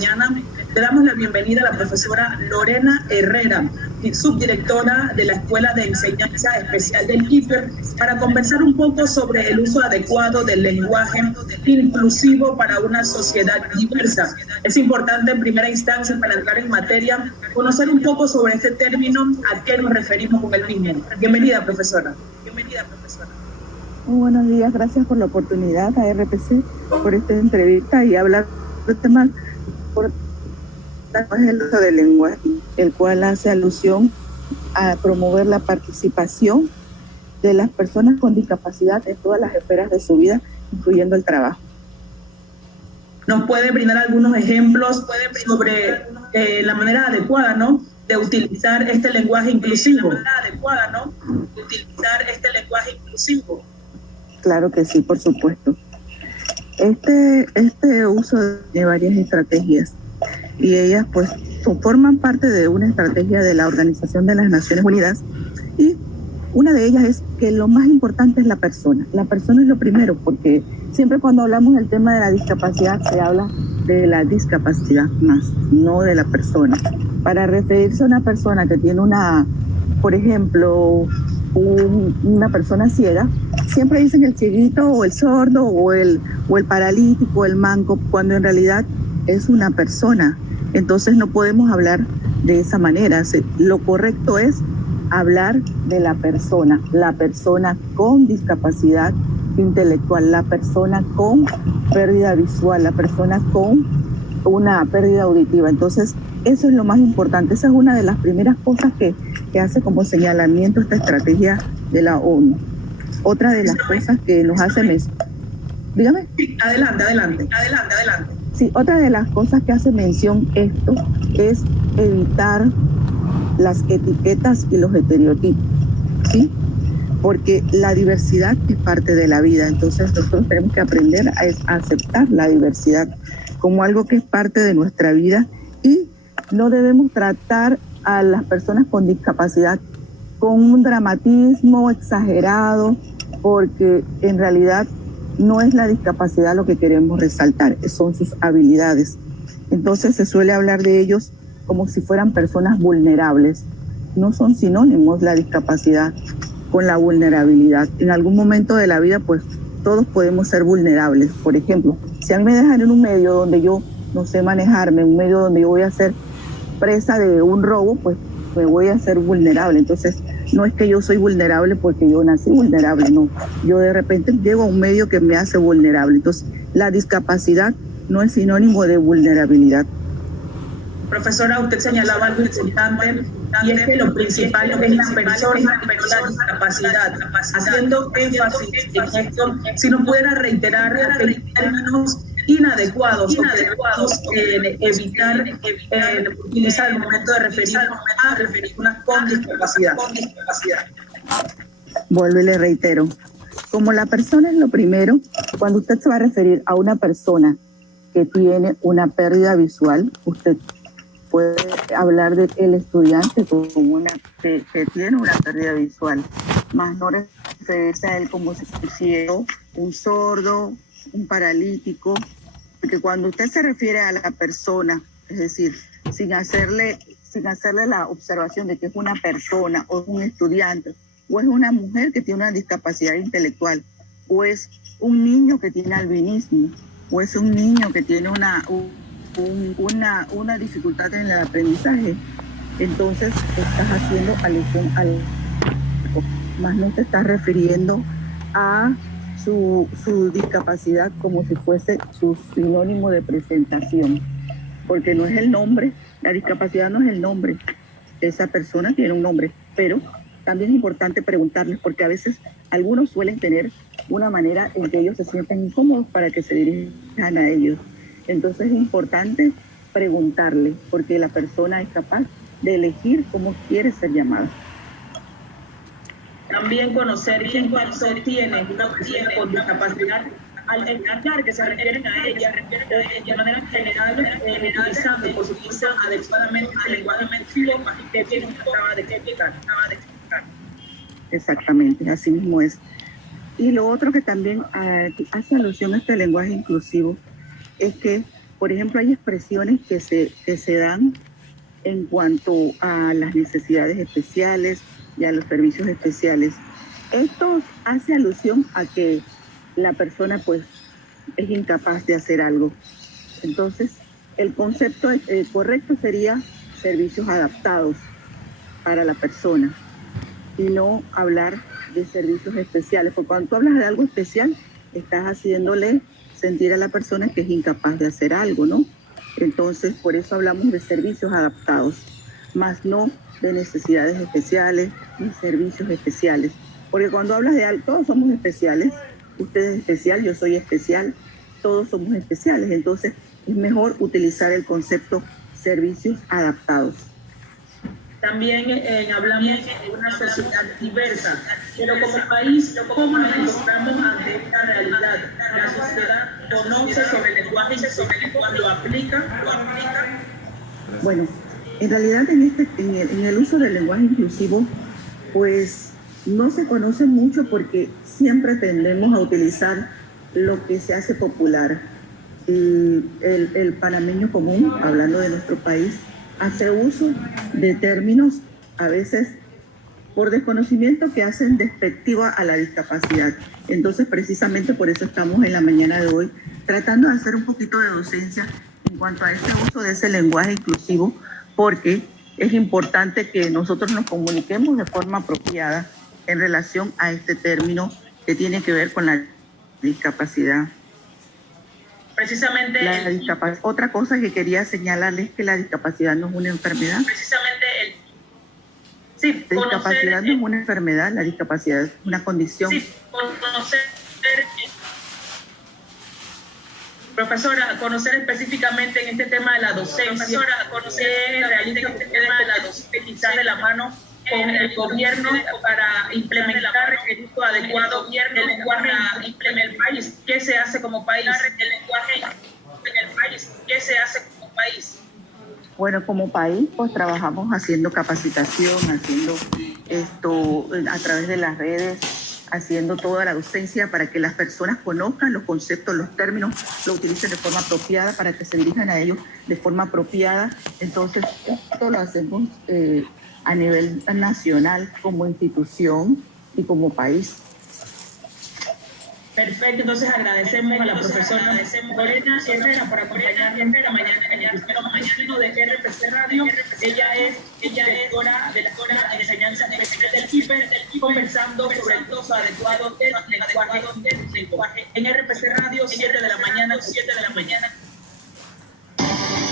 mañana. Le damos la bienvenida a la profesora Lorena Herrera, subdirectora de la Escuela de Enseñanza Especial del IFER, para conversar un poco sobre el uso adecuado del lenguaje inclusivo para una sociedad diversa. Es importante en primera instancia, para entrar en materia, conocer un poco sobre este término, a qué nos referimos con el mismo. Bienvenida, profesora. Bienvenida, profesora. Muy buenos días, gracias por la oportunidad a RPC, por esta entrevista y hablar de temas por el uso del lenguaje, el cual hace alusión a promover la participación de las personas con discapacidad en todas las esferas de su vida, incluyendo el trabajo. ¿Nos puede brindar algunos ejemplos sobre la manera adecuada, ¿no?, de utilizar este lenguaje inclusivo? Claro que sí, por supuesto. Este uso de varias estrategias y ellas pues forman parte de una estrategia de la Organización de las Naciones Unidas, y una de ellas es que lo más importante es la persona. La persona es lo primero, porque siempre cuando hablamos del tema de la discapacidad se habla de la discapacidad más, no de la persona. Para referirse a una persona que tiene por ejemplo, una persona ciega, siempre dicen el cieguito o el sordo o el paralítico, el manco, cuando en realidad es una persona. Entonces no podemos hablar de esa manera. Lo correcto es hablar de la persona con discapacidad intelectual, la persona con pérdida visual, la persona con una pérdida auditiva. Entonces eso es lo más importante. Esa es una de las primeras cosas que hace como señalamiento esta estrategia de la ONU. Otra de las cosas que nos hace... Dígame. Sí, adelante. Sí, otra de las cosas que hace mención esto es evitar las etiquetas y los estereotipos, ¿sí? Porque la diversidad es parte de la vida, entonces nosotros tenemos que aprender a aceptar la diversidad como algo que es parte de nuestra vida, y no debemos tratar a las personas con discapacidad con un dramatismo exagerado, porque en realidad no es la discapacidad lo que queremos resaltar, son sus habilidades. Entonces se suele hablar de ellos como si fueran personas vulnerables. No son sinónimos la discapacidad con la vulnerabilidad. En algún momento de la vida, pues todos podemos ser vulnerables. Por ejemplo, si a mí me dejan en un medio donde yo no sé manejarme, un medio donde yo voy a ser presa de un robo, pues me voy a ser vulnerable. Entonces, no es que yo soy vulnerable porque yo nací vulnerable, no. Yo de repente llego a un medio que me hace vulnerable. Entonces, la discapacidad no es sinónimo de vulnerabilidad. Profesora, usted señalaba algo importante, y es que lo principal es la persona, pero la discapacidad. Haciendo énfasis en esto, si nos pudiera reiterar términos inadecuados o que debemos evitar utilizar al momento de referirnos a personas con discapacidad. Vuelvo y le reitero, como la persona es lo primero, cuando usted se va a referir a una persona que tiene una pérdida visual, usted puede hablar de el estudiante como que tiene una pérdida visual, más no referirse a él como si fuera un sordo, un paralítico, porque cuando usted se refiere a la persona, es decir, sin hacerle la observación de que es una persona o es un estudiante o es una mujer que tiene una discapacidad intelectual, o es un niño que tiene albinismo, o es un niño que tiene una dificultad en el aprendizaje, entonces estás haciendo alusión al... más no te estás refiriendo a su discapacidad como si fuese su sinónimo de presentación, porque no es el nombre, la discapacidad no es el nombre, esa persona tiene un nombre, pero también es importante preguntarles, porque a veces algunos suelen tener una manera en que ellos se sienten incómodos para que se dirijan a ellos. Entonces es importante preguntarle, porque la persona es capaz de elegir cómo quiere ser llamada. También conocer qué impacto tiene una persona con discapacidad al indicar que se refieren a ella de manera general, utilizando, por supuesto, adecuadamente el lenguaje inclusivo que tiene acaba de explicar. Exactamente, así mismo es. Y lo otro que también hace alusión a este lenguaje inclusivo es que Por ejemplo, hay expresiones que se dan en cuanto a las necesidades especiales y a los servicios especiales. Esto hace alusión a que la persona pues es incapaz de hacer algo. Entonces, el concepto correcto sería servicios adaptados para la persona y no hablar de servicios especiales, porque cuando tú hablas de algo especial, estás haciéndole sentir a la persona que es incapaz de hacer algo, ¿no? Entonces, por eso hablamos de servicios adaptados, más no de necesidades especiales ni servicios especiales. Porque cuando hablas de algo, todos somos especiales, usted es especial, yo soy especial, todos somos especiales. Entonces, es mejor utilizar el concepto servicios adaptados. También hablamos de una sociedad diversa, pero como país, ¿cómo nos encontramos ante esta realidad? La sociedad conoce sobre el lenguaje inclusivo, lo aplica. Bueno, en realidad en el uso del lenguaje inclusivo, pues no se conoce mucho porque siempre tendemos a utilizar lo que se hace popular. El panameño común, hablando de nuestro país, hace uso de términos a veces por desconocimiento que hacen despectiva a la discapacidad. Entonces, precisamente por eso estamos en la mañana de hoy tratando de hacer un poquito de docencia en cuanto a este uso de ese lenguaje inclusivo, porque es importante que nosotros nos comuniquemos de forma apropiada en relación a este término que tiene que ver con la discapacidad. Precisamente otra cosa que quería señalarles es que la discapacidad no es una enfermedad. La discapacidad no es una enfermedad, la discapacidad es una condición. Sí, profesora, conocer específicamente en este tema de la docencia, realiza este tema de la docencia quizás de la mano con el gobierno para implementar el uso adecuado del lenguaje en el país. ¿Qué se hace como país? El lenguaje en el país. ¿Qué se hace como país? Bueno, como país, pues trabajamos haciendo capacitación, haciendo esto a través de las redes, haciendo toda la docencia para que las personas conozcan los conceptos, los términos, lo utilicen de forma apropiada para que se dirijan a ellos de forma apropiada. Entonces, esto lo hacemos a nivel nacional como institución y como país. Perfecto, entonces agradecemos a la profesora Lorena Herrera por acompañarnos esta mañana en el sistema matutino de RPC Radio. Ella es directora de la Escuela de Enseñanza Especial del IPER, conversando sobre el uso adecuado del lenguaje en RPC Radio, 7 de la mañana.